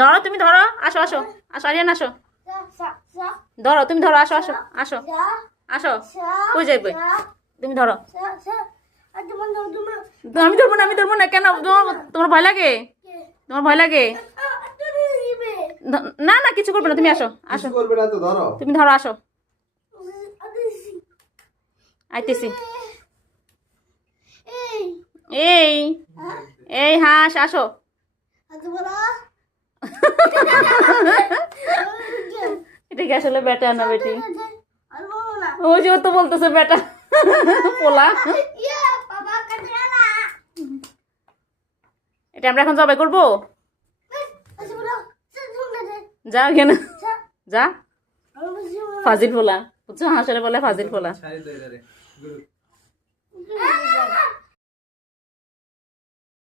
ধরো তুমি ধরো, আসো আসো আসো, আরিয়ান আসো, ধরো তুমি ধরো, আসো আসো আসো আসো, কই যাইবে, তুমি ধরো। আমি ধরবো না, আমি ধরবো না, কেন তোমার ভয় লাগে, তোমার ভয় লাগে? না না কিছু করবে না, তুমি আসো আসো, করবে না তো, ধরো তুমি ধরো, আসো, আইতেছি। এই এই হাঁস আসো। এটা কি আসলে বেটা না বেটি? ওই যে ও তো বলতেছে বেটা পোলা। এটা আমরা এখন জবাই করবো, যা এখানে যা, ফাজিল পোলা বুঝছো, হাঁসের বলে ফাজিল পোলা।